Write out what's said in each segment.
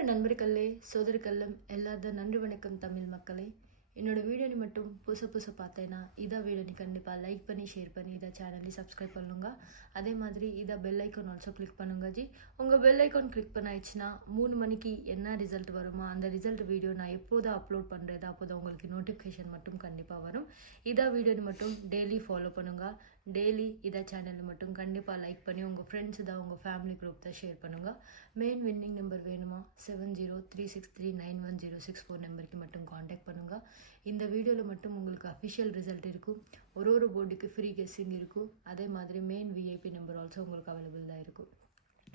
என்னோட நண்பர்களே சோதரிகளும் எல்லாரும் நன்றி வணக்கம் தமிழ் மக்களே. என்னோட வீடியோ நீ மட்டும் புதுசாக பார்த்தேன்னா இதை வீடியோ நீ கண்டிப்பாக லைக் பண்ணி ஷேர் பண்ணி இதை சேனலை சப்ஸ்கிரைப் பண்ணுங்க. அதே மாதிரி இதை பெல் ஐக்கான் ஆல்சோ கிளிக் பண்ணுங்க ஜி. உங்கள் பெல் ஐக்கான் கிளிக் பண்ணாயிடுச்சுன்னா 3 மணிக்கு என்ன ரிசல்ட் வருமா அந்த ரிசல்ட் வீடியோ நான் எப்போதான் அப்லோட் பண்ணுறது அப்போதான் உங்களுக்கு நோட்டிஃபிகேஷன் மட்டும் கண்டிப்பாக வரும். இதை வீடியோ நீ மட்டும் டெய்லி ஃபாலோ பண்ணுங்க. டெய்லி இதை சேனலில் மட்டும் கண்டிப்பாக லைக் பண்ணி உங்கள் ஃப்ரெண்ட்ஸ் தான் உங்கள் ஃபேமிலி குரூப் தான் ஷேர் பண்ணுங்கள். மெயின் வின்னிங் நம்பர் வேணுமா 7036391064 நம்பருக்கு மட்டும் காண்டாக்ட் பண்ணுங்கள். இந்த வீடியோவில் மட்டும் உங்களுக்கு அஃபிஷியல் ரிசல்ட் இருக்கும். ஒரு போர்டுக்கு ஃப்ரீ கெஸ்ஸிங் இருக்கும். அதே மாதிரி மெயின் விஐபி நம்பர் ஆல்சோ உங்களுக்கு அவைலபிள் தான் இருக்கும்.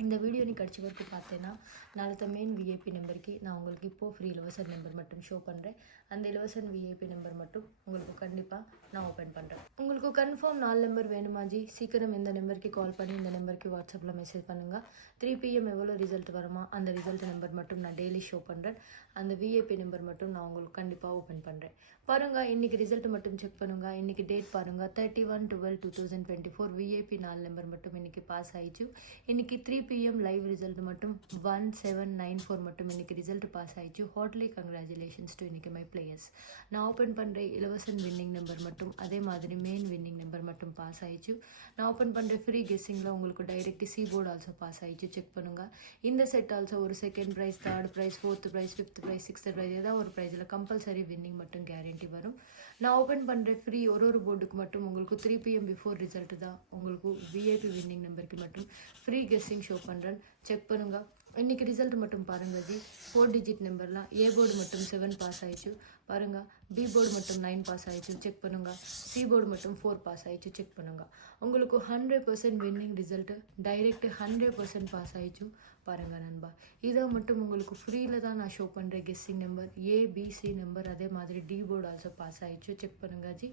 இந்த வீடியோ நீ கடிச்சு வரைக்கும் பார்த்தேன்னா நாளைக்கு மெயின் விஐபி நம்பருக்கு நான் உங்களுக்கு இப்போது ஃப்ரீ இலவச நம்பர் மட்டும் ஷோ பண்ணுறேன். அந்த இலவச விஐபி நம்பர் மட்டும் உங்களுக்கு கண்டிப்பாக நான் ஓப்பன் பண்ணுறேன். உங்களுக்கு கன்ஃபார்ம் 4 நம்பர் வேணுமா ஜி? சீக்கிரம் இந்த நம்பருக்கு கால் பண்ணி இந்த நம்பருக்கு வாட்ஸ்அப்பில் மெசேஜ் பண்ணுங்கள். 3 PM எவ்வளோ ரிசல்ட் வருமா அந்த ரிசல்ட் நம்பர் மட்டும் நான் டெய்லி ஷோ பண்ணுறேன். அந்த விஐபி நம்பர் மட்டும் நான் உங்களுக்கு கண்டிப்பாக ஓப்பன் பண்ணுறேன். பாருங்கள், இன்றைக்கி ரிசல்ட் மட்டும் செக் பண்ணுங்கள். இன்றைக்கி டேட் பாருங்கள் 31/12/2024 விஐபி 4 நம்பர் மட்டும் இன்றைக்கி பாஸ் ஆயிடுச்சு. இன்றைக்கி 3 PM லைவ் ரிசல்ட் மட்டும் 1794 மட்டும் இன்றைக்கி ரிசல்ட் பாஸ் ஆயிடுச்சு. ஹார்ட்லி கங்க்ராச்சுலேஷன்ஸ் டு இன்றைக்கி மை பிளேயர்ஸ். நான் ஓப்பன் பண்ணுற இலவசன் வின்னிங் நம்பர் மட்டும் அதே மாதிரி மெயின் வின்னிங் நம்பர் மட்டும் பாஸ் ஆயிடுச்சு. நான் ஓப்பன் பண்ணுற ஃப்ரீ கெஸ்ஸிங்கில் உங்களுக்கு டைரெக்ட் போர்டு ஆல்சோ பாஸ் ஆயிடுச்சு. செக் பண்ணுங்கள். இந்த செட் ஆல்சோ ஒரு second prize, third prize, 4th prize, 5th prize, 6th prize ஏதாவது ஒரு ப்ரைஸில் கம்பல்சரி வின்னிங் மட்டும் கேரண்டி வரும். நான் ஓப்பன் பண்ணுற ஃப்ரீ ஒரு போர்டுக்கு மட்டும் உங்களுக்கு 3 PM பிஃபோர் ரிசல்ட் தான் உங்களுக்கு விஐபி வின்னிங் நம்பருக்கு மட்டும் ஃப்ரீ கெஸ்ஸிங் ஷோ பண்ணுறேன். செக் பண்ணுங்க. இன்றைக்கி ரிசல்ட் மட்டும் பாருங்கள் ஜி. 4 டிஜிட் நம்பர்லாம் ஏ போர்டு மட்டும் 7 பாஸ் ஆயிடுச்சு. பாருங்கள், பி போர்டு மட்டும் 9 பாஸ் ஆயிடுச்சு. செக் பண்ணுங்கள். சி போர்டு மட்டும் 4 பாஸ் ஆயிடுச்சு. செக் பண்ணுங்கள். உங்களுக்கு 100% வின்னிங் ரிசல்ட்டு டைரெக்ட் 100% பாஸ் ஆயிடுச்சு. பாருங்கள் நண்பா, இதை மட்டும் உங்களுக்கு ஃப்ரீயில் தான் நான் ஷோ பண்ணுறேன். கெஸ்ஸிங் நம்பர் ஏபிசி நம்பர் அதே மாதிரி டி போர்டு ஆல்சோ பாஸ் ஆயிடுச்சு. செக் பண்ணுங்கள் ஜி.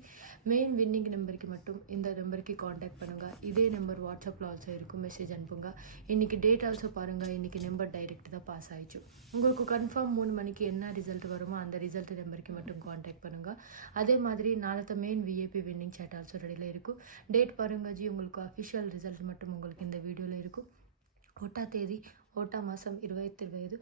மெயின் வின்னிங் நம்பருக்கு மட்டும் இந்த நம்பருக்கு காண்டாக்ட் பண்ணுங்கள். இதே நம்பர் வாட்ஸ்அப்பில் ஆல்சோ இருக்கும். மெசேஜ் அனுப்புங்க. இன்றைக்கி டேட் ஆல்சோ பாருங்கள். இன்றைக்கி நம்பர் டைரெக்ட் தான் பாஸ் ஆயிடுச்சு. உங்களுக்கு கன்ஃபார்ம் 3 மணிக்கு என்ன ரிசல்ட் வருமோ அந்த ரிசல்ட் நம்பருக்கு மட்டும் காண்டாக்ட் பண்ணுங்கள். அதே மாதிரி நாளைக்கு main VIP winning set also ரெடியில் இருக்கும். டேட் பாருங்கள் ஜி. உங்களுக்கு அஃபிஷியல் ரிசல்ட் மட்டும் உங்களுக்கு இந்த வீடியோவில் இருக்கும். 1ஆம் தேதி 1ஆம் மாதம் 2020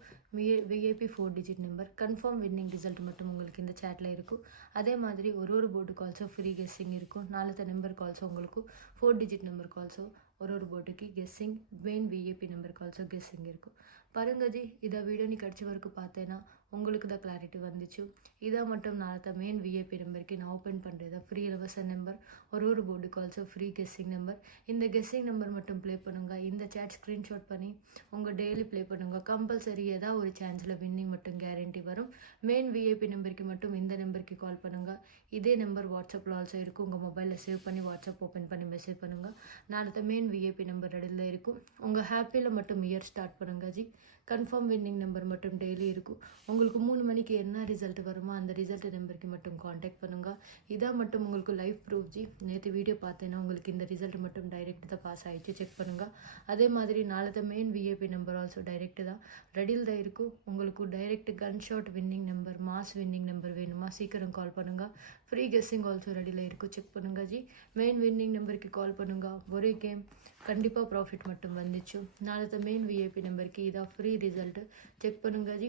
VIP 4 digit number confirm winning result மட்டும் உங்களுக்கு இந்த சேட்டில் இருக்கும். அதே மாதிரி ஒரு போர்டுக்கு ஆல்சோ ஃப்ரீ கெஸ்ஸிங் இருக்கும். நாளைக்கு நம்பருக்கு ஆல்சோ உங்களுக்கு 4 டிஜிட் நம்பருக்கு ஆல்சோ ஒரு போர்டுக்கு கெஸ்ஸிங் மெயின் விஐபி நம்பருக்கு ஆல்சோ கெஸ்ஸிங் இருக்கும். பாருங்க ஜி, இதை வீடியோ நீ கடிச்ச வரைக்கும் பார்த்தேன்னா உங்களுக்கு தான் கிளாரிட்டி வந்துச்சு. இதை மட்டும் நாளைக்கு மெயின் விஐபி நம்பருக்கு நான் ஓப்பன் பண்ணுறது ஃப்ரீ இலவச நம்பர் ஒரு போர்டுக்கு ஆல்சோ ஃப்ரீ கெஸ்ஸிங் நம்பர். இந்த கெஸ்ஸிங் நம்பர் மட்டும் ப்ளே பண்ணுங்க. இந்த சேட் ஸ்க்ரீன்ஷாட் பண்ணி உங்கள் டெய்லி ப்ளே பண்ணுங்க. கம்பல்சரி ஏதாவது ஒரு சான்ஸில் வின்னிங் மட்டும் கேரண்டி வரும். மெயின் விஐபி நம்பருக்கு மட்டும் இந்த நம்பருக்கு கால் பண்ணுங்க. இதே நம்பர் வாட்ஸ்அப்பில் ஆல்சோ இருக்கும். உங்கள் மொபைலில் சேவ் பண்ணி வாட்ஸ்அப் ஓப்பன் பண்ணி மெசேஜ் பண்ணுங்கள். நாளைக்கு மெயின் விஐபி நம்பர் ரெடியில் இருக்கும். உங்கள் ஹாப்பியில் மட்டும் இயர் ஸ்டார்ட் பண்ணுங்க ஜி. கன்ஃபார்ம் வின்னிங் நம்பர் மட்டும் டெய்லி இருக்கும். உங்களுக்கு 3 மணிக்கு என்ன ரிசல்ட் வருமோ அந்த ரிசல்ட் நம்பருக்கு மட்டும் காண்டாக்ட் பண்ணுங்கள். இதாக மட்டும் உங்களுக்கு லைவ் ப்ரூஃப் ஜி. நேற்று வீடியோ பார்த்தேன்னா உங்களுக்கு இந்த ரிசல்ட் மட்டும் டைரெக்ட் தான் பாஸ் ஆகிடுச்சு. செக் பண்ணுங்கள். அதே மாதிரி நாளைக்கு main VIP number also direct தான் ரெடியில் தான் இருக்கும். உங்களுக்கு direct gun shot winning number mass winning number வேணுமா சீக்கிரம் கால் பண்ணுங்கள். ஃப்ரீ கெஸ்ஸிங் ஆல்சோ ரெடியில் இருக்கும். செக் பண்ணுங்கள் ஜி. மெயின் வின்னிங் நம்பருக்கு கால் பண்ணுங்கள். ஒரே கேம் கண்டிப்பாக ப்ராஃபிட் மட்டும் வந்துச்சு. நாளைக்கு மெயின் விஐபி நம்பருக்கு இதாக ஃப்ரீ ரிசல்ட்டு. செக் பண்ணுங்க ஜி.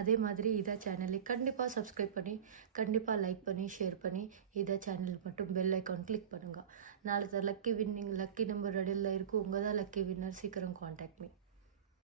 அதே மாதிரி இதை சேனலை கண்டிப்பாக சப்ஸ்கிரைப் பண்ணி கண்டிப்பாக லைக் பண்ணி ஷேர் பண்ணி இதை சேனல் மட்டும் பெல் ஐக்கான் கிளிக் பண்ணுங்கள். நாளைக்கு லக்கி வின்னிங் லக்கி நம்பர் ரெடியில் இருக்கும். உங்கள் தான் லக்கி வின்னர். சீக்கிரம் காண்டாக்ட் மீ.